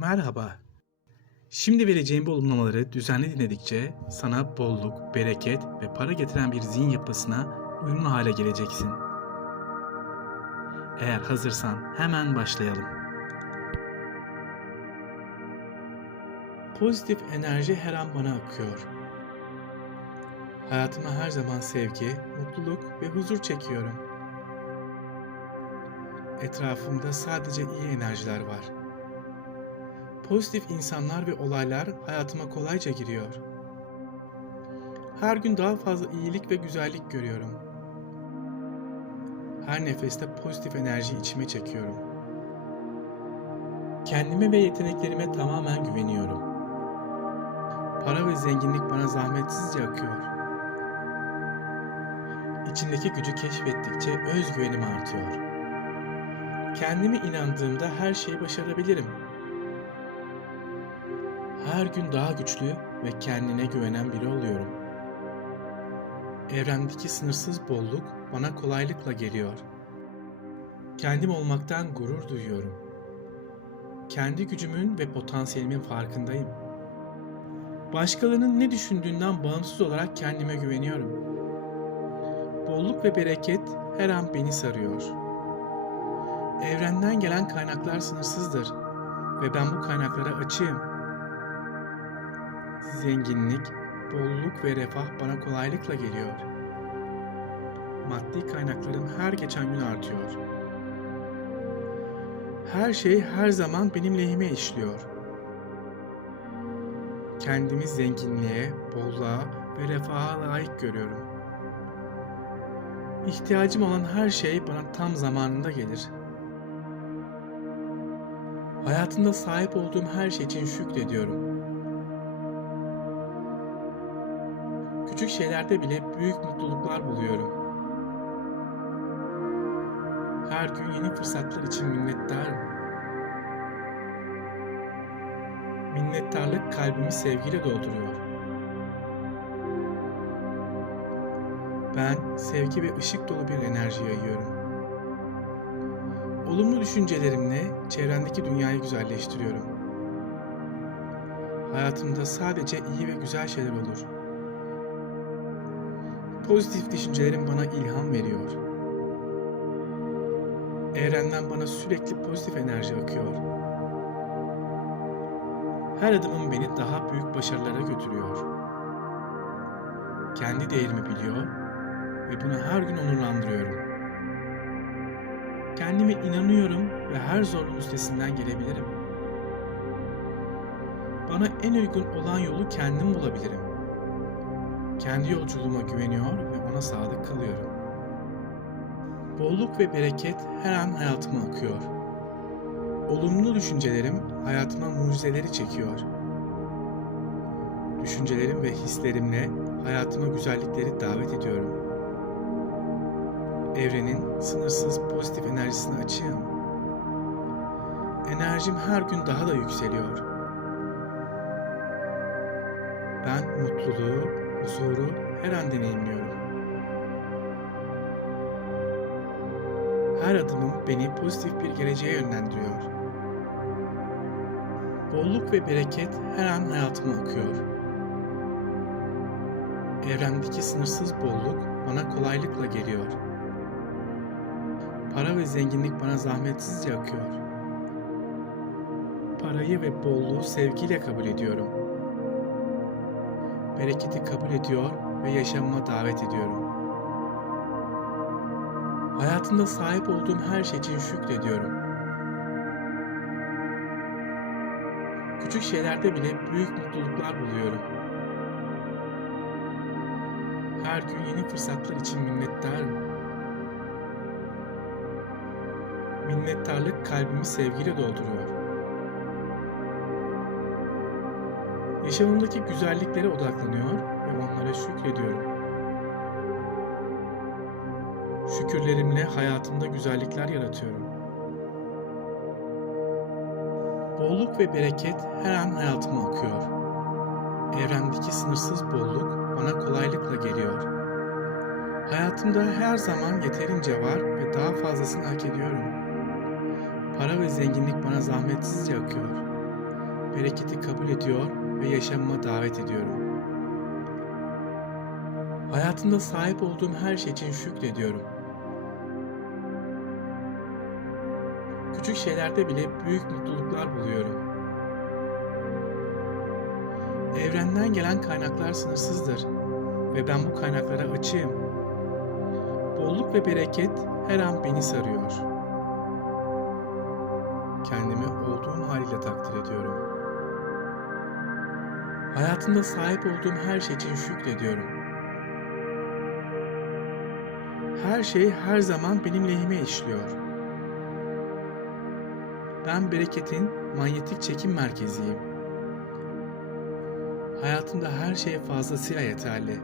Merhaba. Şimdi vereceğim bu olumlamaları düzenli dinledikçe sana bolluk, bereket ve para getiren bir zihin yapısına uyumlu hale geleceksin. Eğer hazırsan hemen başlayalım. Pozitif enerji her an bana akıyor. Hayatıma her zaman sevgi, mutluluk ve huzur çekiyorum. Etrafımda sadece iyi enerjiler var. Pozitif insanlar ve olaylar hayatıma kolayca giriyor. Her gün daha fazla iyilik ve güzellik görüyorum. Her nefeste pozitif enerji içime çekiyorum. Kendime ve yeteneklerime tamamen güveniyorum. Para ve zenginlik bana zahmetsizce akıyor. İçimdeki gücü keşfettikçe özgüvenim artıyor. Kendime inandığımda her şeyi başarabilirim. Her gün daha güçlü ve kendine güvenen biri oluyorum. Evrendeki sınırsız bolluk bana kolaylıkla geliyor. Kendim olmaktan gurur duyuyorum. Kendi gücümün ve potansiyelimin farkındayım. Başkalarının ne düşündüğünden bağımsız olarak kendime güveniyorum. Bolluk ve bereket her an beni sarıyor. Evrenden gelen kaynaklar sınırsızdır ve ben bu kaynaklara açığım. Zenginlik, bolluk ve refah bana kolaylıkla geliyor. Maddi kaynaklarım her geçen gün artıyor. Her şey her zaman benim lehime işliyor. Kendimi zenginliğe, bolluğa ve refaha layık görüyorum. İhtiyacım olan her şey bana tam zamanında gelir. Hayatımda sahip olduğum her şey için şükrediyorum. Küçük şeylerde bile büyük mutluluklar buluyorum. Her gün yeni fırsatlar için minnettarım. Minnettarlık kalbimi sevgiyle dolduruyor. Ben sevgi ve ışık dolu bir enerji yayıyorum. Olumlu düşüncelerimle çevrendeki dünyayı güzelleştiriyorum. Hayatımda sadece iyi ve güzel şeyler olur. Pozitif düşüncelerim bana ilham veriyor. Evrenden bana sürekli pozitif enerji akıyor. Her adımım beni daha büyük başarılara götürüyor. Kendi değerimi biliyor ve bunu her gün onurlandırıyorum. Kendime inanıyorum ve her zorluğun üstesinden gelebilirim. Bana en uygun olan yolu kendim bulabilirim. Kendi yolculuğuma güveniyor ve ona sadık kalıyorum. Bolluk ve bereket her an hayatıma akıyor. Olumlu düşüncelerim hayatıma mucizeleri çekiyor. Düşüncelerim ve hislerimle hayatıma güzellikleri davet ediyorum. Evrenin sınırsız pozitif enerjisine açığım. Enerjim her gün daha da yükseliyor. Ben mutluluğu, huzuru her an deneyimliyorum. Her adımım beni pozitif bir geleceğe yönlendiriyor. Bolluk ve bereket her an hayatıma akıyor. Evrendeki sınırsız bolluk bana kolaylıkla geliyor. Para ve zenginlik bana zahmetsizce akıyor. Parayı ve bolluğu sevgiyle kabul ediyorum. Bereketi kabul ediyor ve yaşamıma davet ediyorum. Hayatımda sahip olduğum her şey için şükrediyorum. Küçük şeylerde bile büyük mutluluklar buluyorum. Her gün yeni fırsatlar için minnettarım. Minnettarlık kalbimi sevgiyle dolduruyor. Yaşamımdaki güzelliklere odaklanıyor ve onlara şükrediyorum. Şükürlerimle hayatımda güzellikler yaratıyorum. Bolluk ve bereket her an hayatıma akıyor. Evrendeki sınırsız bolluk bana kolaylıkla geliyor. Hayatımda her zaman yeterince var ve daha fazlasını hak ediyorum. Para ve zenginlik bana zahmetsizce akıyor. bereketi kabul ediyor ve yaşamıma davet ediyorum. Hayatımda sahip olduğum her şey için şükrediyorum. Küçük şeylerde bile büyük mutluluklar buluyorum. Evrenden gelen kaynaklar sınırsızdır ve ben bu kaynaklara açığım. Bolluk ve bereket her an beni sarıyor. Kendimi olduğum haliyle takdir ediyorum. Hayatımda sahip olduğum her şey için şükrediyorum. Her şey her zaman benim lehime işliyor. Ben bereketin manyetik çekim merkeziyim. Hayatımda her şey fazlasıyla yeterli.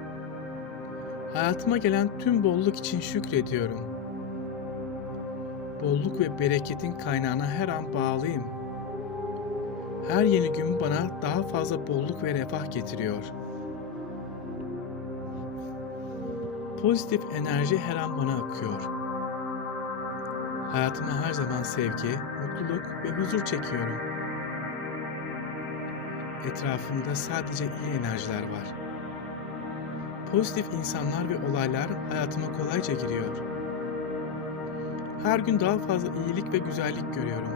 Hayatıma gelen tüm bolluk için şükrediyorum. Bolluk ve bereketin kaynağına her an bağlıyım. Her yeni gün bana daha fazla bolluk ve refah getiriyor. Pozitif enerji her an bana akıyor. Hayatıma her zaman sevgi, mutluluk ve huzur çekiyorum. Etrafımda sadece iyi enerjiler var. Pozitif insanlar ve olaylar hayatıma kolayca giriyor. Her gün daha fazla iyilik ve güzellik görüyorum.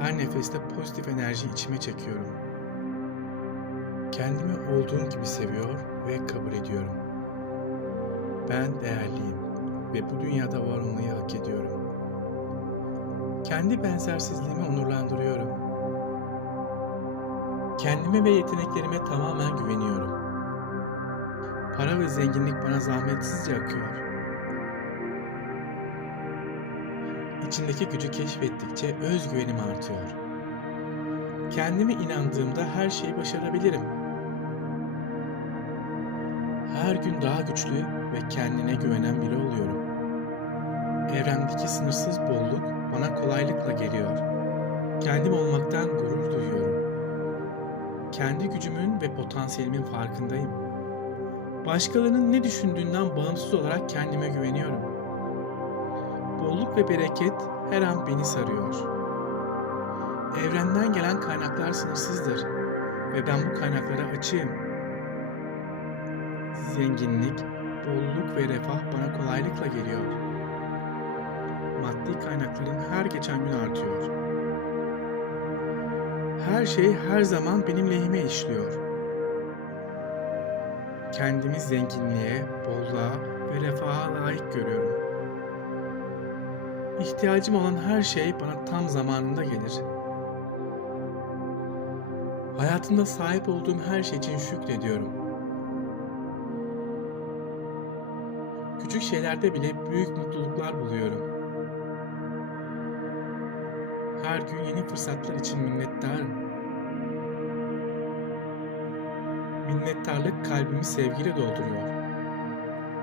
Her nefeste pozitif enerji içime çekiyorum. Kendimi olduğum gibi seviyor ve kabul ediyorum. Ben değerliyim ve bu dünyada var olmayı hak ediyorum. Kendi benzersizliğimi onurlandırıyorum. Kendime ve yeteneklerime tamamen güveniyorum. Para ve zenginlik bana zahmetsizce akıyor. İçindeki gücü keşfettikçe özgüvenim artıyor. Kendime inandığımda her şeyi başarabilirim. Her gün daha güçlü ve kendine güvenen biri oluyorum. Evrendeki sınırsız bolluk bana kolaylıkla geliyor. Kendim olmaktan gurur duyuyorum. Kendi gücümün ve potansiyelimin farkındayım. Başkalarının ne düşündüğünden bağımsız olarak kendime güveniyorum. Bolluk ve bereket her an beni sarıyor. Evrenden gelen kaynaklar sınırsızdır ve ben bu kaynaklara açığım. Zenginlik, bolluk ve refah bana kolaylıkla geliyor. Maddi kaynaklarım her geçen gün artıyor. Her şey her zaman benim lehime işliyor. Kendimi zenginliğe, bolluğa ve refaha layık görüyorum. İhtiyacım olan her şey bana tam zamanında gelir. Hayatımda sahip olduğum her şey için şükrediyorum. Küçük şeylerde bile büyük mutluluklar buluyorum. Her gün yeni fırsatlar için minnettarım. Minnettarlık kalbimi sevgiyle dolduruyor.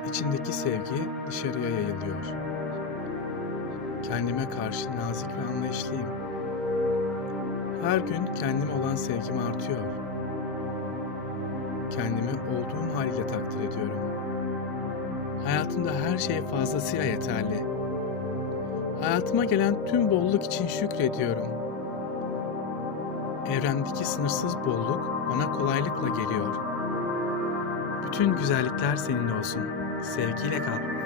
İçindeki sevgi dışarıya yayılıyor. Kendime karşı nazik ve anlayışlıyım. Her gün kendime olan sevgim artıyor. Kendimi olduğum haliyle takdir ediyorum. Hayatımda her şey fazlasıyla yeterli. Hayatıma gelen tüm bolluk için şükrediyorum. Evrendeki sınırsız bolluk bana kolaylıkla geliyor. Bütün güzellikler senin olsun. Sevgiyle kal.